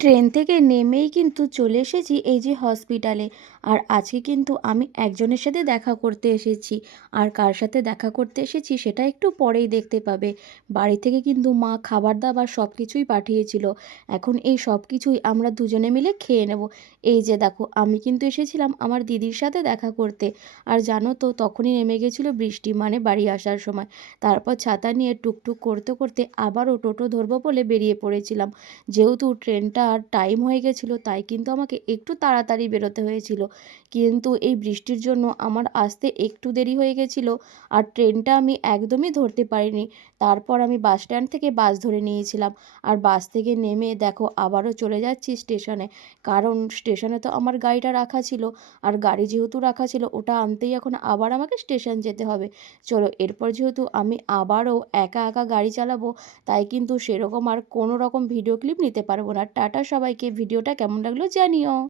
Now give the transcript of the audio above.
Train থেকে নেমেই কিন্তু চলে এসেছি এই যে হসপিটালে। আর আজকে কিন্তু আমি একজনের সাথে দেখা করতে এসেছি। আর কার সাথে দেখা করতে এসেছি সেটা একটু পরেই দেখতে পাবে। বাড়ি থেকে কিন্তু মা খাবার-দাবার সব কিছুই পাঠিয়েছিল। এখন এই সব কিছুই আমরা দুজনে মিলে খেয়ে নেব। এই যে দেখো, আমি কিন্তু এসেছিলাম আমার দিদির সাথে দেখা করতে। আর জানো তো, তখনই নেমে গেছিল বৃষ্টি, মানে বাড়ি আসার সময়। তারপর ছাতা নিয়ে টুকটুক করতে করতে আবারও টোটো ধরবো বলে বেরিয়ে পড়েছিলাম। যেহেতু ট্রেনটার টাইম হয়ে গেছিলো, তাই কিন্তু আমাকে একটু তাড়াতাড়ি বেরোতে হয়েছিল। কিন্তু এই বৃষ্টির জন্য আমার আসতে একটু দেরি হয়ে গেছিলো। আর ট্রেনটা আমি একদমই ধরতে পারিনি। তারপর আমি বাস স্ট্যান্ড থেকে বাস ধরে নিয়েছিলাম। আর বাস থেকে নেমে দেখো আবারও চলে যাচ্ছি স্টেশনে। কারণ স্টেশনে তো আমার গাড়িটা রাখা ছিল। আর গাড়ি যেহেতু রাখা ছিল, ওটা আনতেই এখন আবার আমাকে স্টেশন যেতে হবে। চলো, এরপর যেহেতু আমি আবারও একা একা গাড়ি চালাবো, তাই কিন্তু সেরকম আর কোনো রকম ভিডিও ক্লিপ নিতে পারবো না। টাটা সবাইকে। ভিডিওটা কেমন লাগলো জানিও।